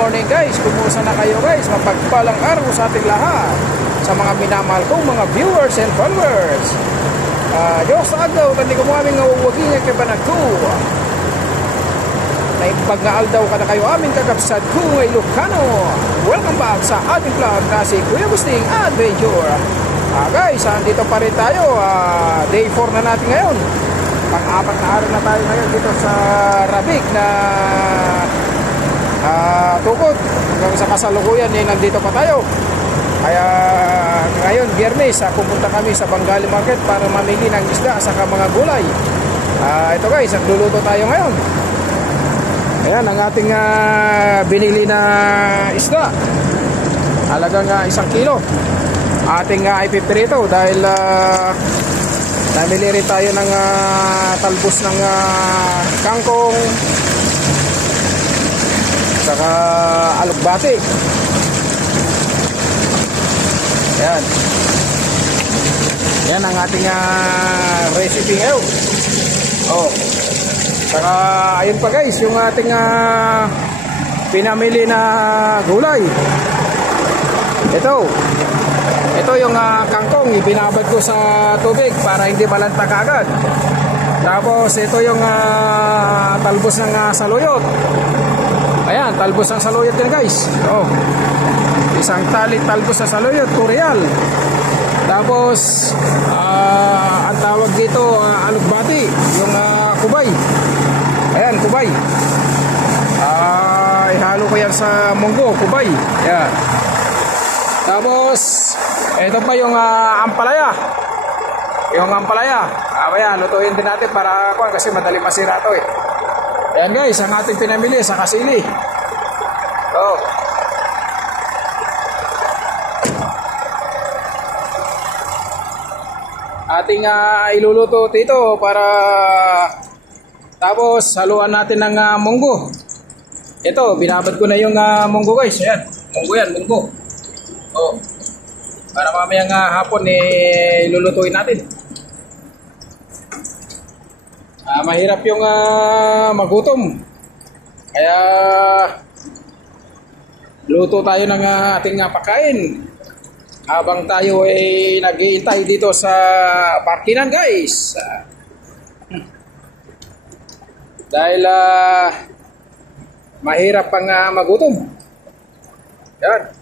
morning guys. Kumusta na kayo guys? Mapagpalang araw sa ating lahat. Sa mga minamahal kong mga viewers and followers. Diyos sa agaw, tandi ko mo aming nawawagi niya kay Banagto. Naipagngaal daw ka na kayo aming kakapsat ko ngay Lucano. Welcome back sa ating vlog na si Kuya Agusting Adventure. Guys, andito pa rin tayo. Day 4 na natin ngayon. Pang-apat na araw na tayo ngayon dito sa Rabik na tukod. Hanggang sa kasalukuyan nandito pa tayo. Kaya ngayon Biyernes pupunta kami sa Bengali Market para mamili ng isda sa mga gulay. Ito guys, nagluluto tayo ngayon. Ayan ang ating binili na isda. Halagang 1 kilo. Ating ipiprito dahil namili rin tayo ng talbos ng kangkong saka alokbati. Ayan. Yan ang ating recipe ngayon. Saka ayun pa guys, yung ating pinamili na gulay. Ito yung kangkong, ibinabad ko sa tubig para hindi malanta kaagad. Tapos ito yung talbos ng saluyot. Ayan, talbos ng saluyot din guys. Isang tali talbos sa saluyot, 2 real. Tapos ang tawag dito alokbati, yung kubay. Ayan, kubay. Ihalo ko yan sa munggo, kubay. Ayan. Tapos ito pa yung ampalaya. Yung ampalaya. Ayan, lutuin din natin para kasi madali masira to eh. Ayan guys, ang ating pinamili sa kasili. Ating iluluto dito para tapos haluan natin ng munggo. Ito, binabad ko na yung munggo guys. Ayan, munggo yan, munggo. Para mamayang hapon ilulutuin natin. Mahirap yung magutom. Kaya luto tayo ng ating pagkain habang tayo ay nag-iintay dito sa parkinan guys. Dahil mahirap pang magutom. Yan.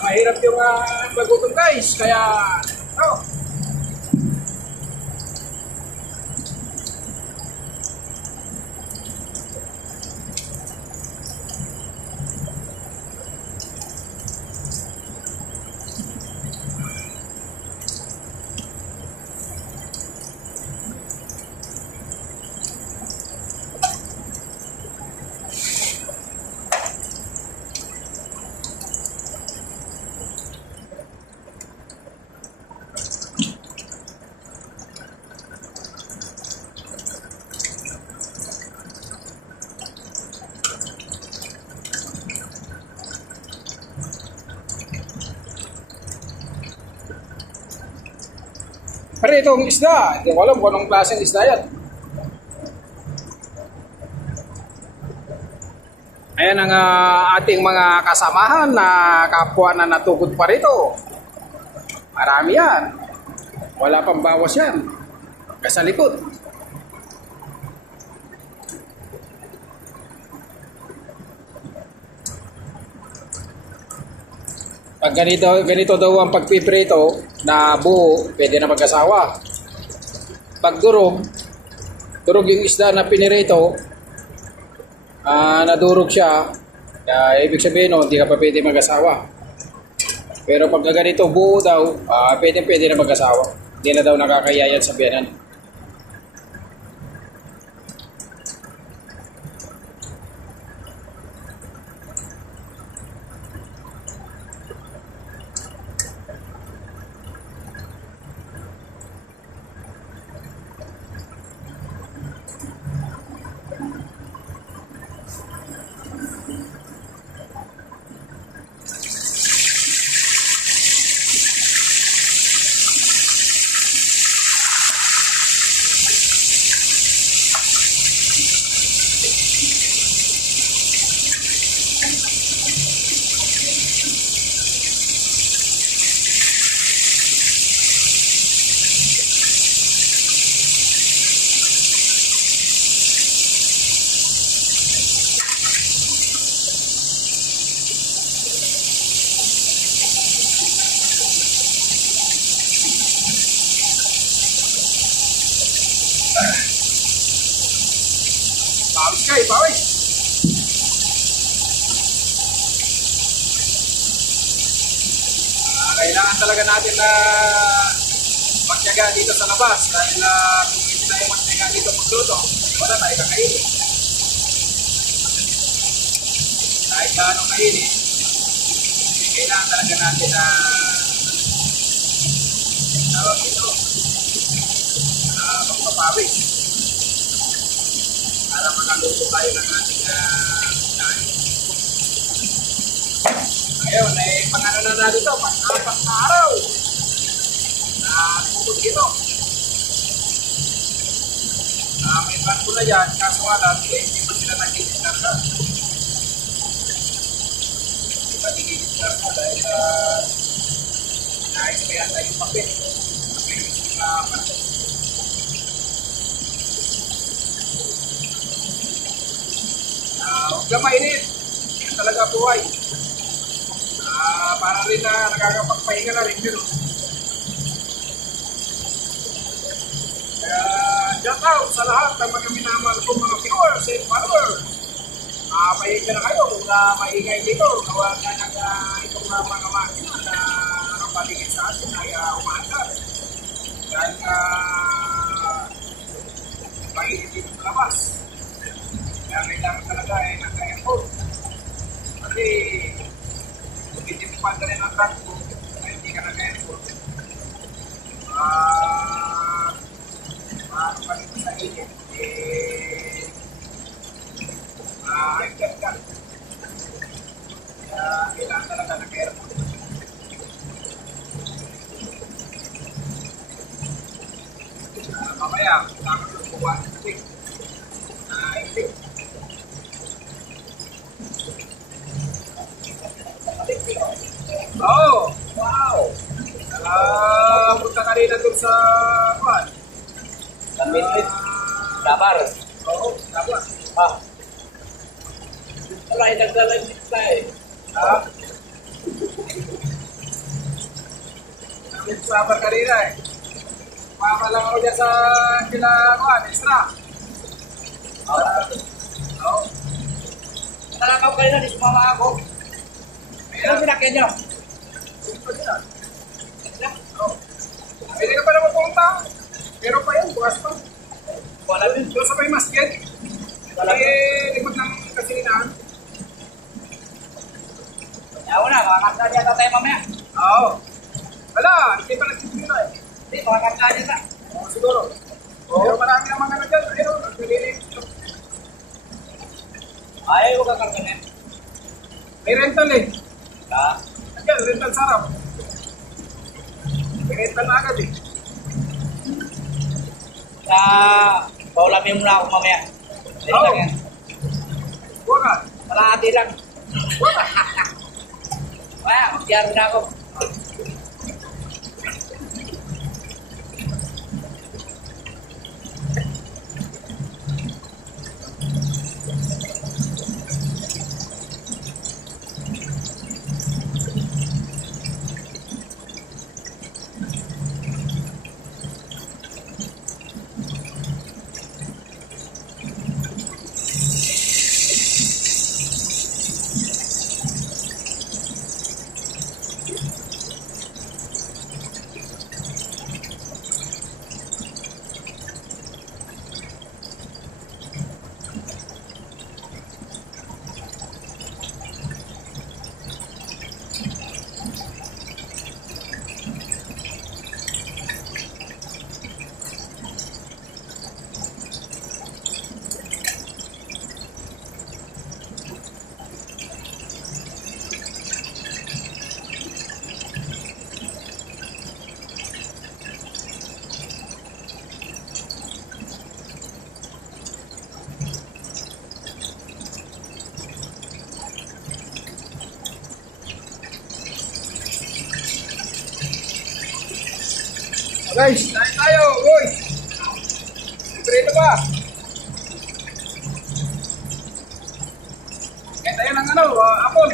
Mahirap yung magutom guys, kaya pero itong isda, hindi ko alam kung anong klaseng isda yan. Ayan ang ating mga kasamahan na kapwa na natugod pa rito. Marami yan. Wala pang bawas yan. Sa likod. Pag ganito daw ang pagpiprito na buo, pwede na mag-asawa. Pag durog yung isda na pinirito, nadurog siya, ibig sabihin hindi ka pa pwede mag-asawa. Pero pag ganito buo daw, pwede na mag-asawa. Hindi na daw nakakayayat sa biyanan. pawis. Kailangan talaga natin na magtiyaga dito sa labas dahil kung hindi tayo magtiyaga dito magluto, wala tayo kakainin. Kahit gaano kainin, kailangan talaga natin na tawag ito magpapawis para makaluto tayo ng ating kain. Ngayon, pang-ano na natin ito, pang-apat na araw na tukod ito. May ban ko na yan, kaso nga lang, hindi pa sila nag-i-starta. Hindi pa nag-i-starta dahil nais pa yata yung papel. Huwag ka mainit. Yan talaga buhay. Para rin na nakakapagpahinga na rin yun. Kaya, shout out sa lahat ng mga minamahal kong mga viewers and followers. Pahinga na kayo kung maingay dito. Gawa na ng itong mga makina na nakapaligid sa atin ay umaandar. Dahil mainit dito sa labas. Kaya kailangan talaga naka-airport. Kasi kung hindi mo pa rin ang truck mo, ay hindi ka naka-airport. Paano pa rin sa init? High-tech ka. Kaya kailangan talaga naka-airport. Mamaya, kailangan ko buwan sa tig. Itik. Oh, wow. Punta ka rin na doon sa kuwan. Sa Midwit. Dabar. Oo, dabar. Wala yung nagdalag dito eh. Dabar ka rin eh. Mamalang ako dyan sa kila kuwan, extra. Oo. Talakaw kayo na, di sumama ako. Ano sinakyan nyo? Pwede ka pa naman pumunta. Meron pa yun, bukas pa. Wala din. Doon sa may masjid. Likod ng kasilinahan. Yawa na, makakanta yata tayo mamaya. Oo. Wala, hindi pa nagsisimula eh. Hindi, makakanta yata. Oo, siguro. Pero marami naman ano dyan. Ayun, naglilinis. Ay, huwag kang karganin. May rental eh. Ha? Ayan, rental sarap. May rental na agad eh. Sa paulamin mo na ako mamaya. Dito lang yan. Huwag ka. Malahati lang. Kaya, magyaro na ako. Guys, tayo tayo, boy. Prito ba? Kaya tayo ng ano, apon.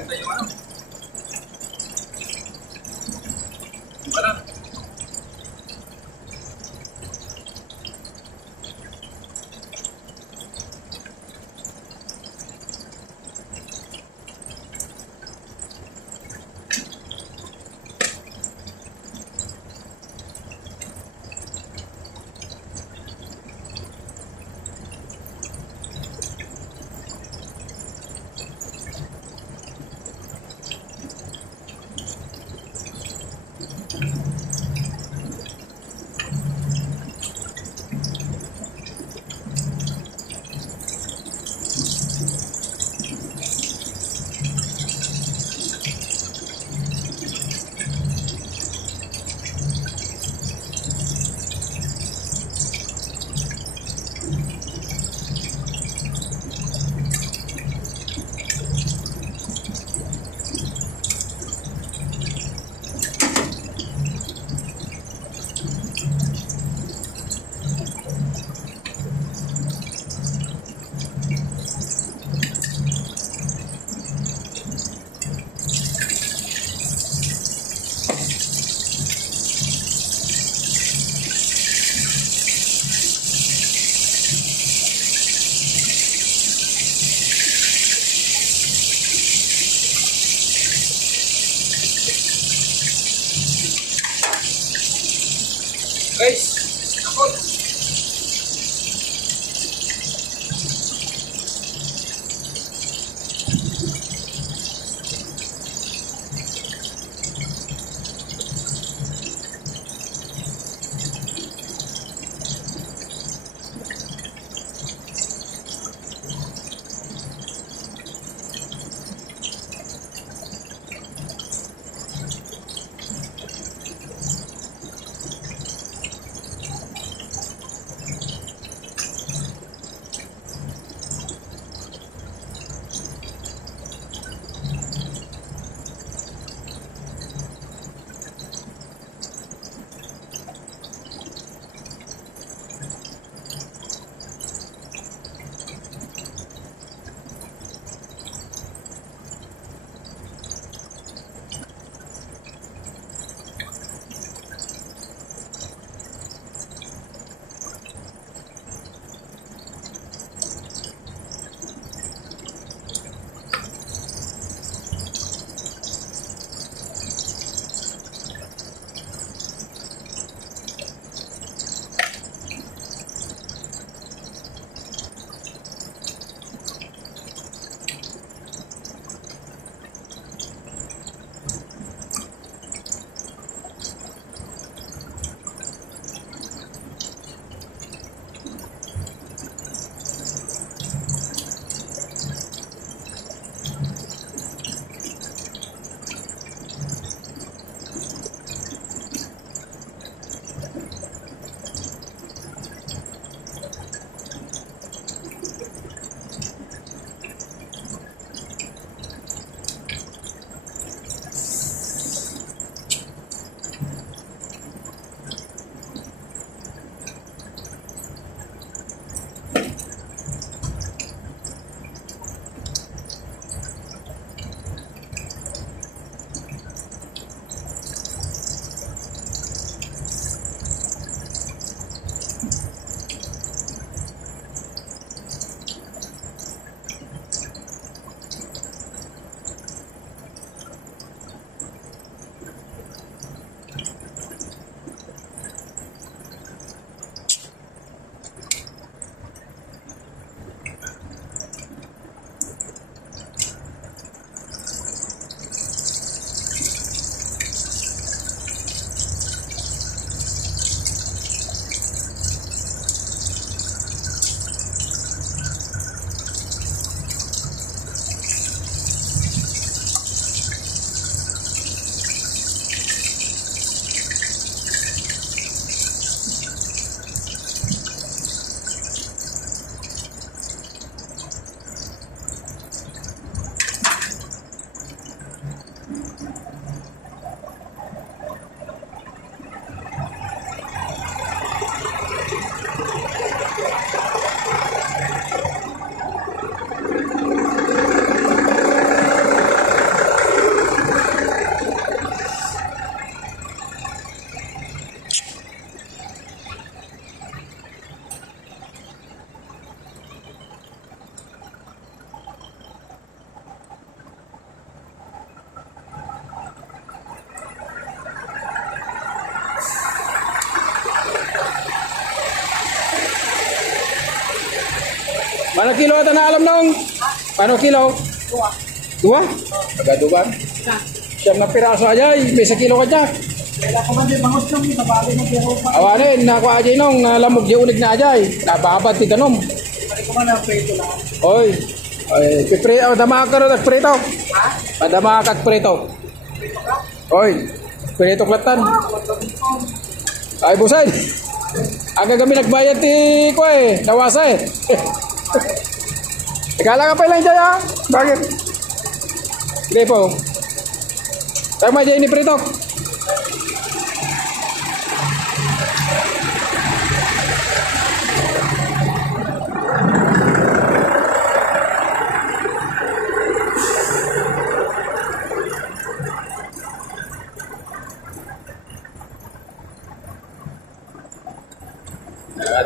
Maganda yung ano. Iba na. Paano kilo ata na alam nung? Paano kilo? Dua? Tagadugan? Siyam na piraso aja, may sa kilo ka dyan. Kailan ko man din bangot nung nabali ng biro pa. Awanin, nakuha aja nung, nalamog di unig na aja. Nababad ti tanom. Balik ko man ang preto lang. Oy, ay, dama ka rin at prito. Ha? Padama ka at prito. Preto ka? Oy, prito klatan. Ay, busay. Aga kami nagbayad ti ko eh, nawasa eh. Ikala ka pa lang dyan ha? Bakit? Hindi po. Tama dyan ni prito.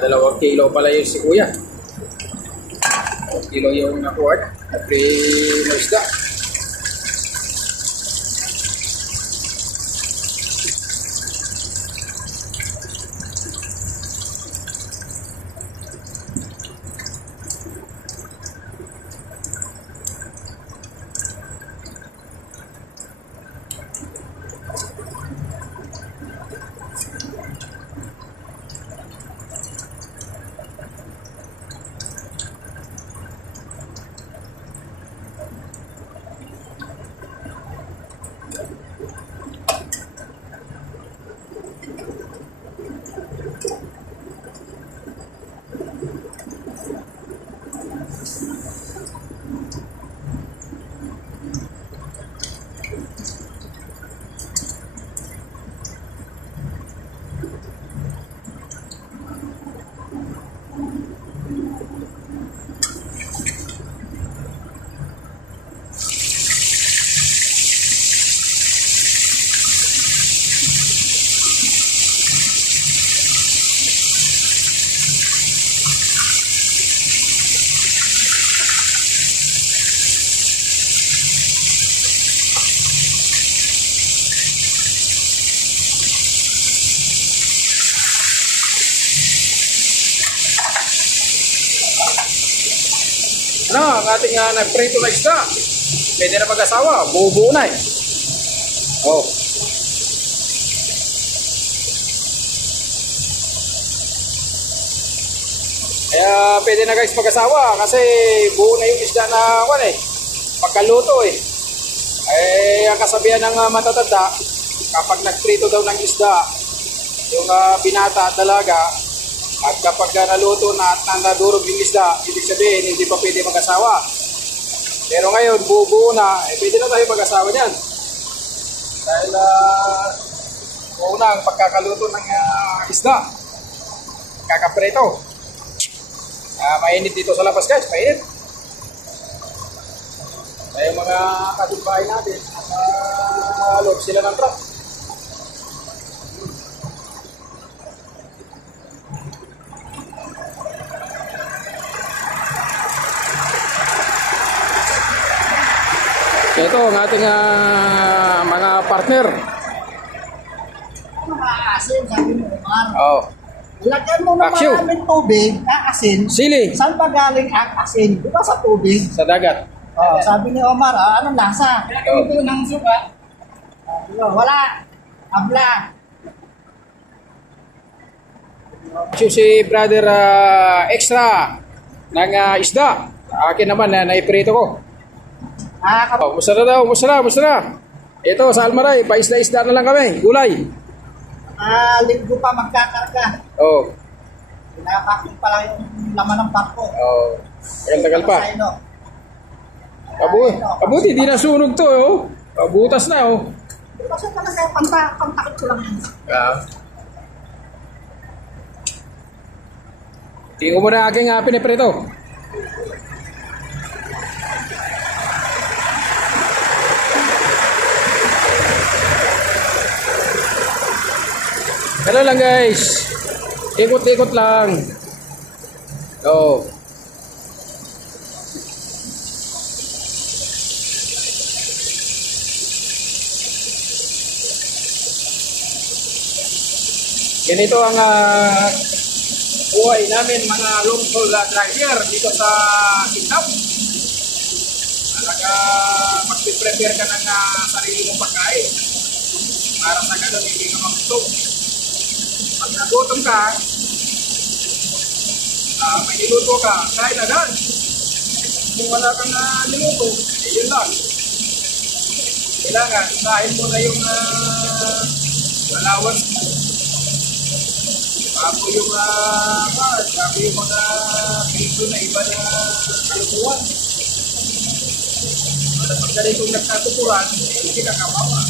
Dalawang kilo pala yung si kuya. 2 kilo yung nakuha at na isda. Ano, ang ating nagprito na isda. Pwede na mag-asawa, buo-buo na eh. Oh. Kaya pwede na guys mag-asawa kasi buo na yung isda na pagkaluto eh. Ang kasabihan ng matatanda, kapag nagprito daw ng isda, yung binata at dalaga, at kapag naluto na at nadurog yung isda, ibig sabihin hindi pa pwede mag-asawa. Pero ngayon, buo-buo na, pwede na tayo mag-asawa niyan. Dahil buo na ang pagkakaluto ng isda. Kakaprito. Mainit dito sa labas guys, mainit. Kaya mga kapitbahay natin, loob sila ng truck. Ito ang ating mga partner. Mga asin, sabi mo, Omar. Oh. Lagyan mo na Aksyo. maraming tubig, asin. Sili Saan ba galing ang asin? Di ba sa tubig? sa dagat. Oh, sabi ni Omar, anong lasa? Oh. Ito ng suka. Wala. Abla. Si brother extra ng isda. Akin naman na naiprito ko. Oh, musara daw, musara. Ito sa Almaray, paisda-isda na lang kami, gulay. Linggo pa magkakarga. Oh. Pinapakong pa lang yung laman ng barko. Oh. Tagal-tagal pa. Sa Kabuti, di nasunog to, oh. Butas na, oh. Kasi talaga, pantakot ko lang yun. Tingnan mo na aking piniprito. Ano lang guys, ikot-ikot lang. Oh. Ganito ang buhay namin mga long-haul driver dito sa Sintao. Talaga mag-prepare ka ng sarili mong pagkain para sa ganun hindi ka magutom. Pag nagutom ka, may niluto ka, kain agad. Kung wala kang niluto, yun lang. Kailangan, kain mo na yung allowance mo. Bago yung bago yung mga piso na iba na kalukuhan. At pag ganitong nagkatuturan, hindi ka kawawa.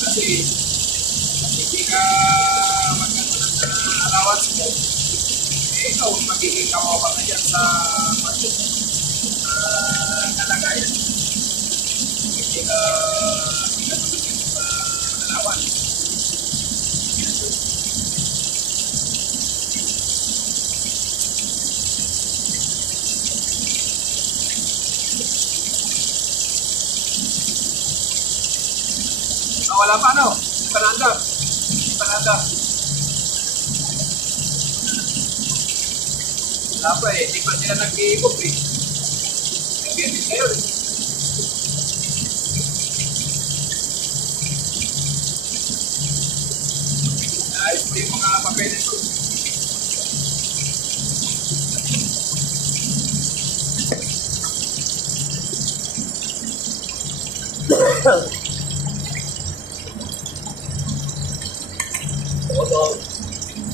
Kasi hindi ka magkakaroon ng allowance mo, ikaw magiging kawawa ka dyan sa kalagayan. Hindi ka magiging sa allowance. Wala pa ano? Pananda. Pananda. Wala pa eh. Di pa sila nag-iibog eh. Nag-iibig kayo eh. Ayos po yung mga papeles ko.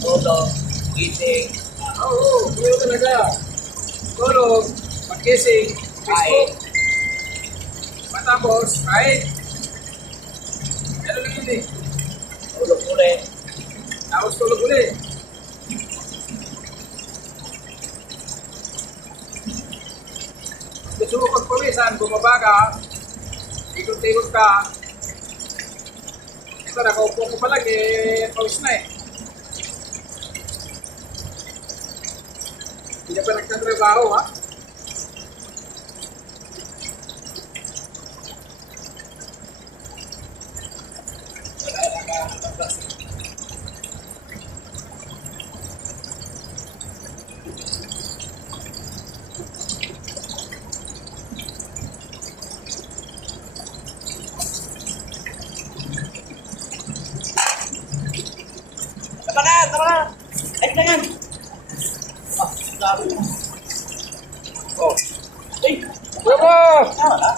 Tulog, gising, Oo, tulog talaga. Tulog, pag-gising, Facebook. Matapos, kain. Meron lang yun eh. tulog ulit. Tapos tulog ulit. Gusto mo pagpawisan, bumaba ka, ikot-ikot ka. Ito, nakaupo ko pa lang eh, pawis na eh. Hindi pa nagtatrabaho ha? Tama na, tama na. Ay, na yan. Sabi mo. Oh. Ay, Bravo! tama na.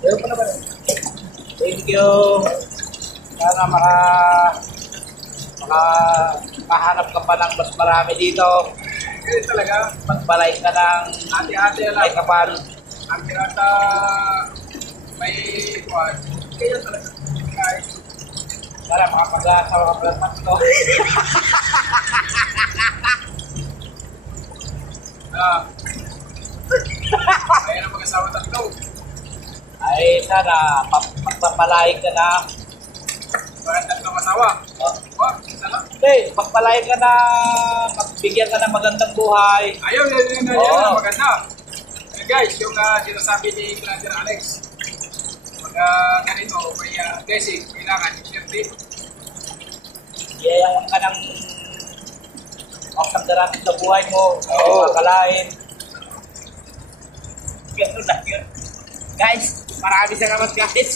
Meron pa naman. Thank you. Sana makahanap ka pa ng mas marami dito. Ganyan talaga. Magbalay ka ng Ate-ate may lang. kapal. Ang tirata may kuwan. Ganyan talaga. Guys. Para makapag-asawa ka pala tatlo. Kaya na mag-asawa tatlo. Ay, sana magpapalay ka na. Bakit tatlong asawa? Oh. Oh, isa lang. Hindi, magpalay ka na. Magbigyan ka ng magandang buhay. Ayaw, yun Oo. maganda. Guys, yung sinasabi ni Commander Alex, pag ganito, may blessing, kailangan, siyempre, Iyayawan ka ng darating sa buhay mo. Oo. Makalain. Ganun lang yun. Guys, marami salamat guys.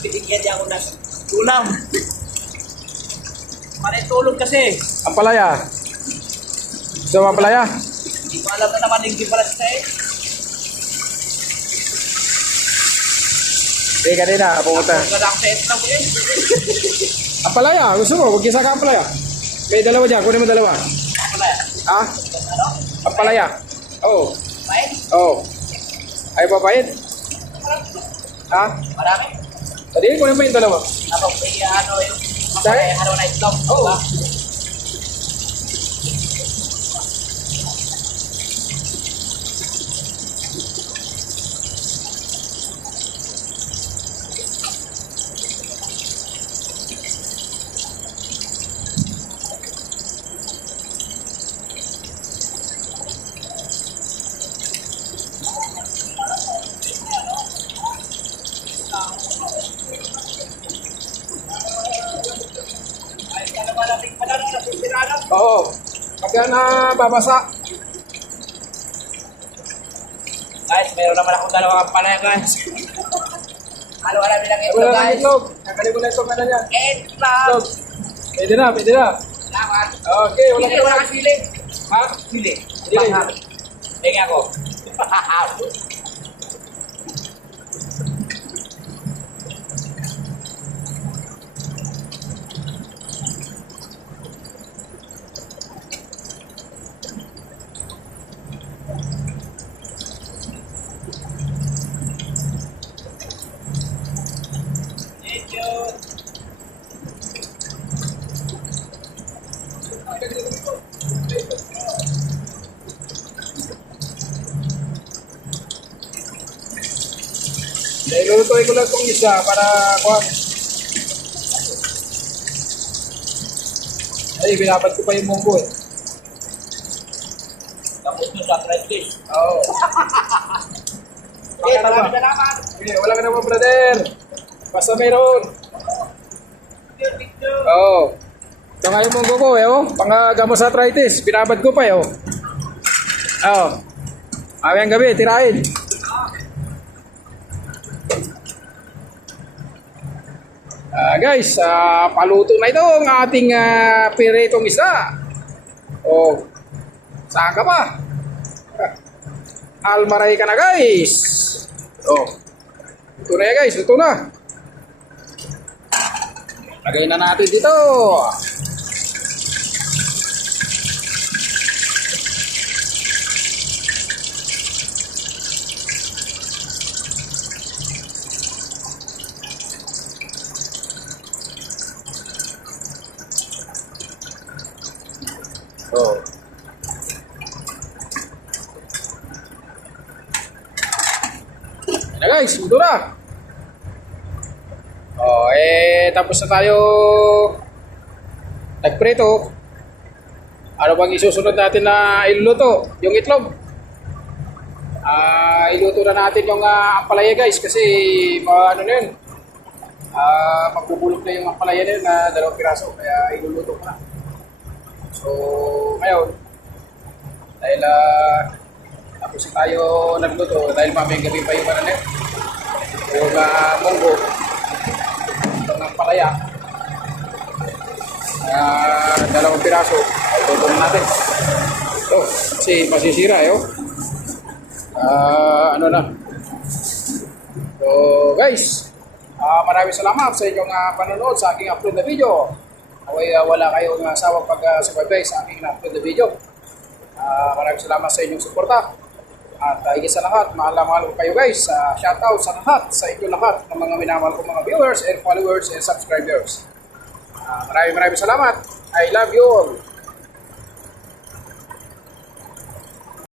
Binigyan niya ako ng ulam. Manitulog kasi. ang palaya. So, ang palaya? Hindi ko alam na naman hindi pala siya eh. Hindi, kanina, pumunta. Ako lang sa etlog eh. Ang palaya, gusto mo, huwag isa ka ang palaya. May dalawa dyan, kunin mo dalawa. Wala. Ah, Ano? ang palaya. Oo, Main? oo. Ay, papayit? Ha? Marami? Tadi, kunin mo yung dalawa. Ako, may ano yung Sorry? ano na itlog. Oo. Diba? Diyan na babasa. Guys, meron naman akong dalawang palaya, guys. Halo-halo lang ito, Wala nang guys. itlog. Tanggalin mo na itong ano yan. Itlog. Pwede na, pwede na. Salamat. Okay, wala Hindi ka wala na. kang sili. Ha? Sili. Sili. Tingnan ako. Ilulutuin ko lang itong isda para kuhan. Ay, binabad ko pa yung munggo eh. Tapos nyo sa trending. Oo. Okay, Baka na ba? maraming salamat. Okay, wala ka naman brother. Basta meron. Oo. Ito nga yung munggo ko eh oh. Panggamot sa arthritis. Binabad ko pa eh oh. Oo. Amayang gabi, tirahin. Guys, paluto na ito ang ating piritong isda. Oh, saan ka pa? Almaray ka na guys. Oh, ito na yan guys, ito na. Lagay na natin dito. Oh. Ayan na guys, ito na. Oh, tapos na tayo nagprito. Ano bang isusunod natin na iluluto? Yung itlog. Iluto na natin yung ampalaya guys kasi ano na yun. Magbubulok na yung ampalaya na yun na 2 piraso kaya iluluto ko na. So, ngayon, dahil tapos tayo nagluto, dahil mamayang gabi pa yung mananet, yung munggo, ito ng palaya, 2 piraso, luto na natin. Ito, kasi masisira eh, oh. Ano na. So, guys, maraming salamat sa inyong panonood sa aking upload na video. Away, wala kayong sawang pag-subscribe sa aking upload na video. Maraming salamat sa inyong suporta. At higit sa lahat, mahal na mahal ko kayo guys. Shoutout sa lahat, sa inyo lahat ng mga minamahal ko mga viewers and followers and subscribers. Maraming salamat. I love you all.